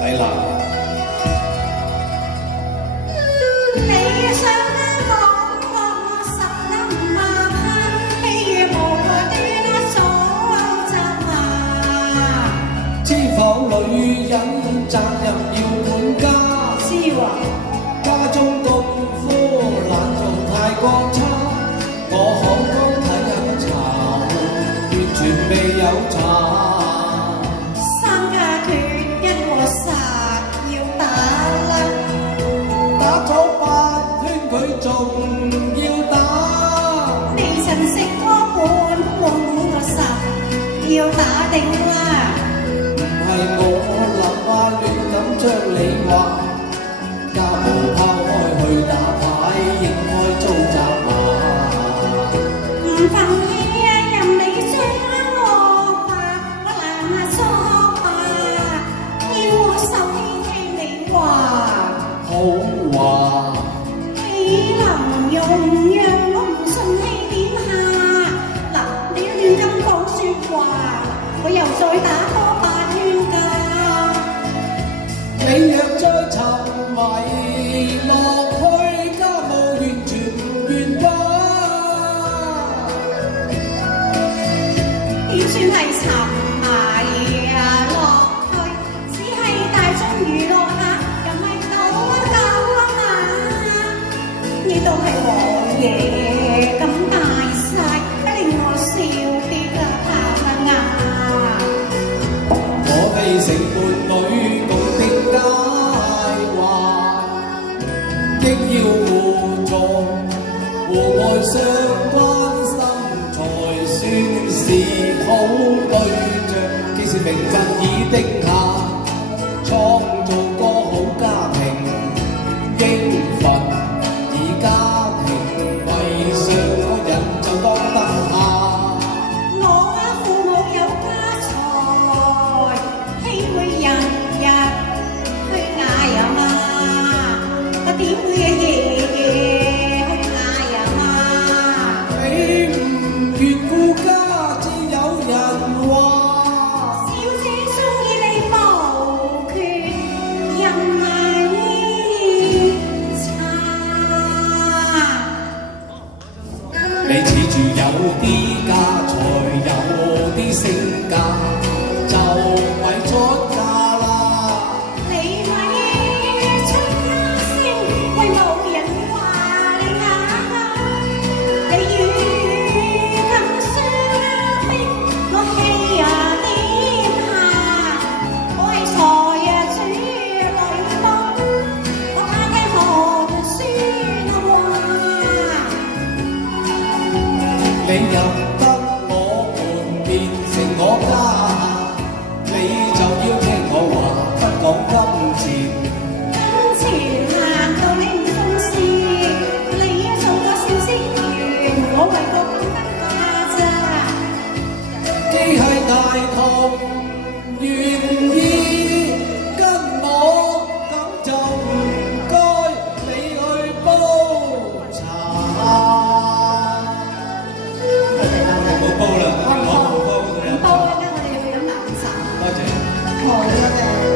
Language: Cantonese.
抵鬧。你想講我實諗麻煩，譬如無端所責罵。知否女人責任要管家？知喎。家中功夫難做太過差，我口乾睇下茶壺，完全未有茶。三家決一我實要打啦，打咗8圈佢仲要打，未曾食過半碗我實要打定啦。唔係我立話亂咁將你話，家務拋開去打牌，應該遭責罵。唔忿氣任你將我話，我難疏話，要我受氣聽你話。好話豈能容讓我唔順氣點下？嗱，你亂咁講説話，我又再打多8圈㗎。你若再沉迷落去，家務完全唔完㗎。點算係沉迷落去？只係大眾娛樂下，又咪到啊！你都係王爺咁大晒，令我笑啲啦怕啊！我哋成伴侶共定佳話，亦要互助，互愛相關心才算是好對象。既是名分已定下，創造個好家庭，應份以家庭為上，個人就當得下。我父母有家財，豈會日日去嗌啊嘛？我點會夜夜去嗌啊嘛？你唔願顧家，只有人話。小姐鍾意你無權任奶茶。你似住有啲家財，有啲性格，就咪出嫁啦。你咪出家先，喂冇人話你啞。你與咁相逼，我氣啊點下？我係財啊主女幫，我怕聽寒酸話。你入得我門，變成我家